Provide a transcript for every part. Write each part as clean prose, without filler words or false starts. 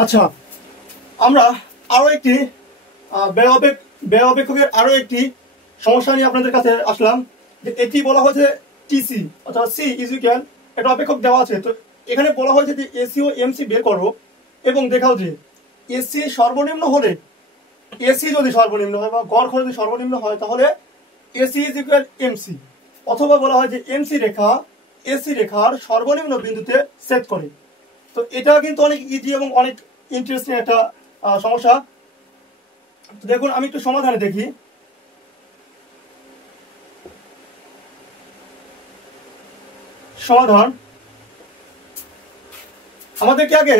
আচ্ছা, আমরা আরো একটি ব্যয় অপেক্ষকের আরো একটি সমস্যা নিয়ে আপনাদের কাছে আসলাম। যে এটি বলা হয়েছে টিসি অর্থাৎ সি ইজ ইকুয়াল, একটা অপেক্ষক দেওয়া আছে। তো এখানে বলা হয়েছে যে এসি ও এমসি বের করো এবং দেখাও যে এসি সর্বনিম্ন হলে, এসি যদি সর্বনিম্ন হয় বা গড় খরচ যদি সর্বনিম্ন হয় তাহলে এসি ইজ ইকুয়াল এমসি, অথবা বলা হয় যে এমসি রেখা এসি রেখার সর্বনিম্ন বিন্দুতে সেট করে। তো এটা কিন্তু অনেক ইজি এবং অনেক ইন্টারেস্টিং একটা সমস্যা। দেখুন আমি একটু সমাধানে দেখি। সমাধান আমাদেরকে আগে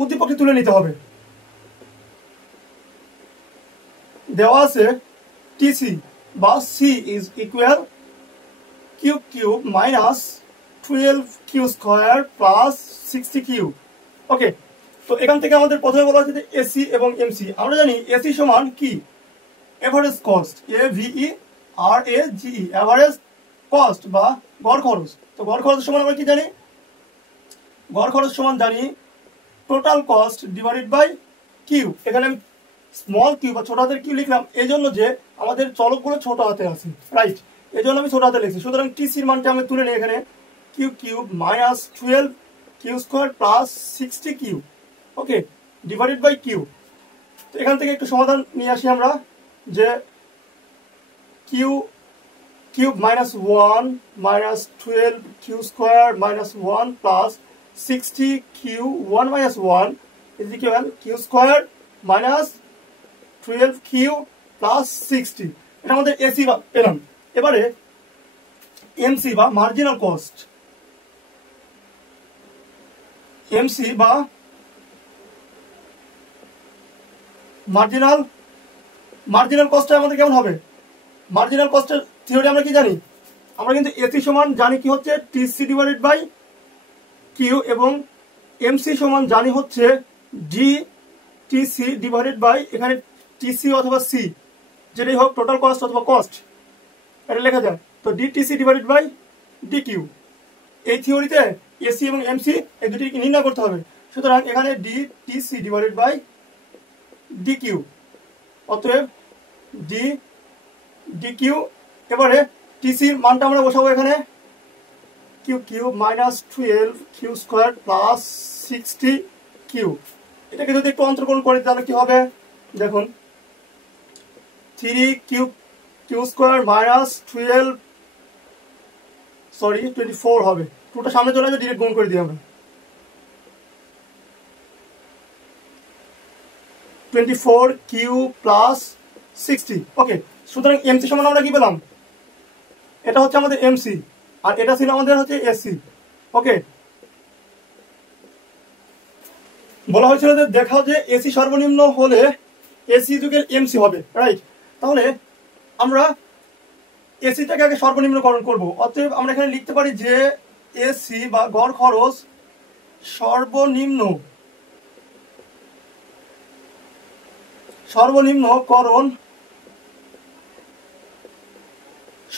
উদ্দীপকটি তুলে নিতে হবে। দেওয়া আছে টিসি বা C is equal cube cube minus 12 Q square plus 60 Q. Okay, তো এখান থেকে আমাদের প্রথমে বলা হচ্ছে যে এসি এবং এমসি। আমরা জানি এসি সমান কি, average cost, AVE RAGE, average cost বা গড় খরচ। তো গড় খরচ সমান আমরা কি জানি, গড় খরচ সমান জানি total cost divided by Q. এখানে আমি স্মল কিউ বা ছোট হাতের কিউ লিখলাম এই জন্য যে আমাদের চলকগুলো ছোট হাতে আছে, রাইট, এই জন্য আমি ছোট হাতে লিখছি। সুতরাং টিসির মানটা আমি তুলে নিই এখানে Q cube minus 12 Q square plus 60 Q, okay, divided by Q. তো এখান থেকে একটু সমাধান নিয়ে আসি আমরা, যে Q cube minus 1 minus 12 Q square minus 1 plus 60 Q 1 minus 1 is equal Q square minus 12 Q plus 60। এটা আমাদের এসি পেলাম। এবারে এমসি বা মার্জিনাল কস্ট, এমসি বা মার্জিনাল কস্টটা আমাদের কেমন হবে? মার্জিনাল কস্টের থিওরি আমরা কি জানি, আমরা কিন্তু এসি সমান জানি কি হচ্ছে টিসি ডিভাইডেড বাই কিউ, এবং এমসি সমান জানি হচ্ছে ডি টিসি ডিভাইডেড বাই, এখানে টিসি অথবা সি যেটাই হোক, টোটাল কস্ট অথবা কস্ট, এটা লেখা যায়। তো D TC divided by D Q. এই থিওরিতে এসি এবং এমসি এই দুটি নির্ণয় করতে হবে। সুতরাং এখানে D TC divided by D Q, অতএব ডি ডি কিউ। এবারে টিসির মানটা আমরা বসাবো এখানে Q cube minus 12 Q square plus 60 Q. এটাকে যদি একটু অন্তর্করণ করি তাহলে কি হবে দেখুন, 3 কিউব কিউ স্কোয়ার মাইনাস 24 হবে। টুটা সামনে চলে আসবে, ডিরেক্ট গুণ করে দিই আমরা, 24 কিউ প্লাস 60। ওকে, সুতরাং এমসি সমান আমরা কি পেলাম, এটা হচ্ছে আমাদের এমসি আর এটা ছিল আমাদের হচ্ছে এসি। ওকে, বলা হয়েছিল যে দেখাও যে এসি সর্বনিম্ন হলে এসি ইকুয়াল এমসি হবে, রাইট। তাহলে আমরা এসিটাকে আগে সর্বনিম্নকরণ করব। অতএব আমরা এখানে লিখতে পারি যে এসি বা গড় খরচ সর্বনিম্নকরণ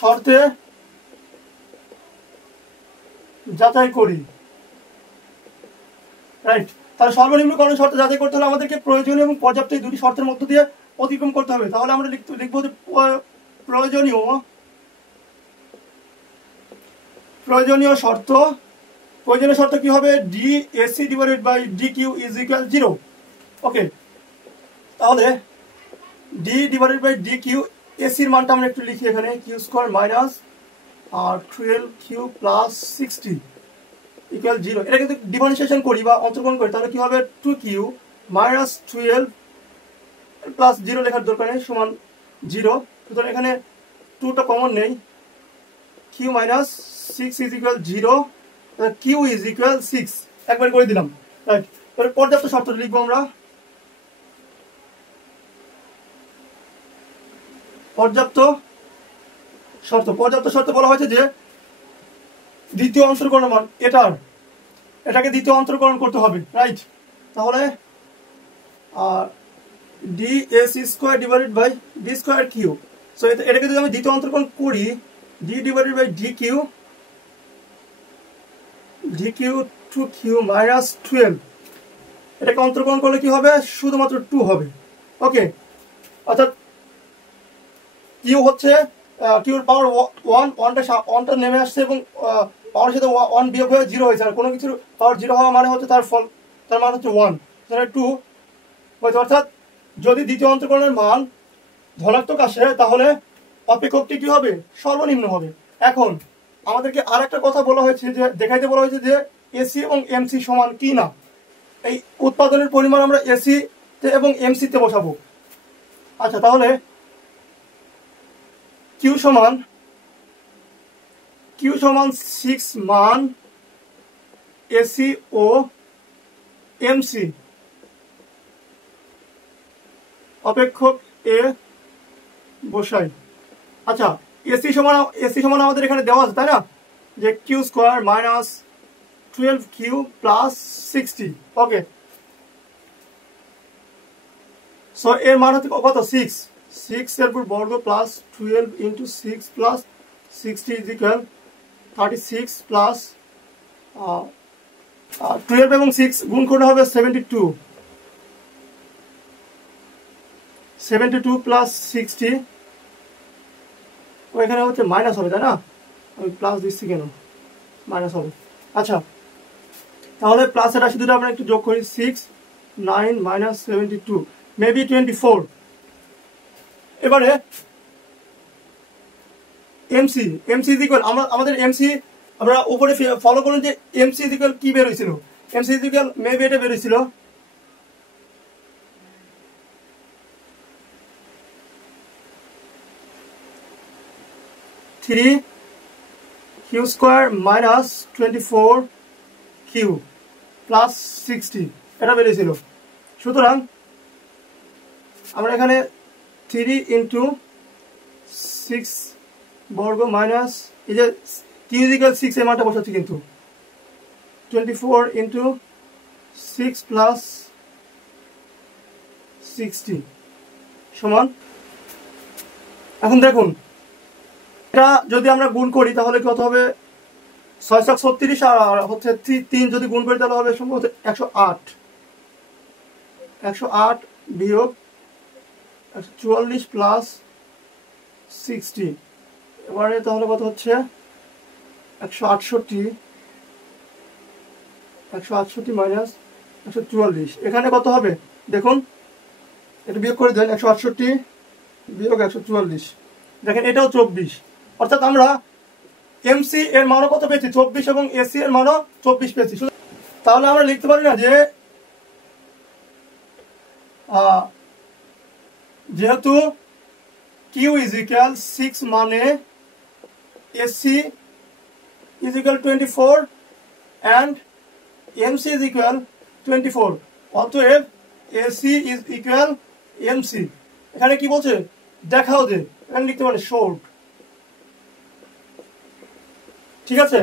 শর্তে যাচাই করি, রাইট। তাহলে সর্বনিম্নকরণ শর্তে যাচাই করতে হলে আমাদেরকে প্রয়োজনীয় এবং পর্যাপ্ত এই দুটি শর্তের মধ্য দিয়ে অতিক্রম করতে হবে। তাহলে আমরা লিখবো যে প্রয়োজনীয় শর্ত কি হবে, D AC divided by D Q is equal 0। Okay, তাহলে D divided by D Q, এসির মানটা আমরা একটু লিখি এখানে Q square minus 12 Q plus 60 equal 0। এটা কিন্তু ডিফারেন্সিয়েশন করি বা অন্তর্করণ করি তাহলে কি হবে, 2 কিউ মাইনাস 12 প্লাস 0 লেখার দরকার নেই, সমান 0। সুতরাং এখানে 2টা কমন নেই, Q minus 6 is equal 0, Q is equal 6 একবার করে দিলাম, রাইট। তাহলে পর্যাপ্ত শর্ত লিখবো আমরা, পর্যাপ্ত শর্ত বলা হয়েছে যে দ্বিতীয় অন্তর্করণ মান এটাকে দ্বিতীয় অন্তর্করণ করতে হবে, রাইট। তাহলে D AC square divided by D square Q. So এটাকে যদি আমি দ্বিতীয় অন্তর্করণ করি, D divided by D Q 2 Q minus 12 এটাকে অন্তর্গ্রহণ করলে কি হবে, শুধুমাত্র 2 হবে। ওকে, অর্থাৎ কিউ হচ্ছে কিউর পাওয়ার 1, 1টা নেমে আসছে এবং পাওয়ার সাথে 1 বিয়োগ হয়ে 0 হয়েছে, আর কোনো কিছুর পাওয়ার 0 হওয়া মানে হচ্ছে তার মানে হচ্ছে 1, তাহলে 2 হয়েছে। অর্থাৎ যদি দ্বিতীয় অন্তর্করণের মান ধনাত্মক আসে তাহলে অপেক্ষকটি কি হবে, সর্বনিম্ন হবে। এখন আমাদেরকে আর একটা কথা বলা হয়েছে, যে দেখাইতে বলা হয়েছে যে এসি এবং এমসি সমান কি না। এই উৎপাদনের পরিমাণ আমরা এসি তে এবং এমসি তে বসাবো। আচ্ছা, তাহলে কিউ সমান 6 মান এসি ও এমসি অপেক্ষক এ বসাই। আচ্ছা, এসি সমান আমাদের এখানে দেওয়া আছে, তাই না, যে Q square minus 12 Q plus 60। Okay, so এর মান হচ্ছে কত, 6 এর উপর বর্গ plus 12 into 6 plus 60 is equal 36 plus 12 এবং 6 গুণ করলে হবে 72 প্লাস 60, এখানে হচ্ছে মাইনাস হবে, তাই না, আমি প্লাস দিচ্ছি কেন, মাইনাস হবে। আচ্ছা, তাহলে প্লাসের রাশি দুটো আমরা একটু যোগ করি, 6 9 মাইনাস 72 মেবি 24। এবারে এমসি ইজ ইকুয়াল, আমাদের এমসি আমরা উপরে ফলো করুন যে এমসি ইজ ইকুয়াল কি বের হয়েছিল, এমসি ইজ ইকুয়াল মেবি এটা বের হয়েছিল 3 Q square minus 24 Q plus 60, এটা বেরিয়েছিল। সুতরাং আমরা এখানে 3 ইন্টু 6 বর্গ মাইনাস এই যে কিউ ইকুয়াল 6 এর মানটা বসাচ্ছি, কিন্তু 24 ইন্টু 6 প্লাস 60 সমান, এখন দেখুন এটা যদি আমরা গুণ করি তাহলে কত হবে, 636 আর হচ্ছে 3 যদি গুণ করি তাহলে হবে সম্ভবত 108 বিয়োগ 144 প্লাস 60, এবারে তাহলে কত হচ্ছে 168 মাইনাস 144, এখানে কত হবে দেখুন, এটা বিয়োগ করে দেন, 168 বিয়োগ 144, দেখেন এটাও 24। অর্থাৎ আমরা এমসি এর মানও কত পেয়েছি, 24, এবং এসি এর মানও 24 পেয়েছি। তাহলে আমরা লিখতে পারি না যে যেহেতু কিউ ইজ ইকুয়াল 6 মানে AC is equal 24 and MC is equal 24, অতএব এসি ইজ ইকুয়াল এমসি। এখানে কি বলছে দেখাও যে, এখানে লিখতে পারে শর্ট, ঠিক আছে।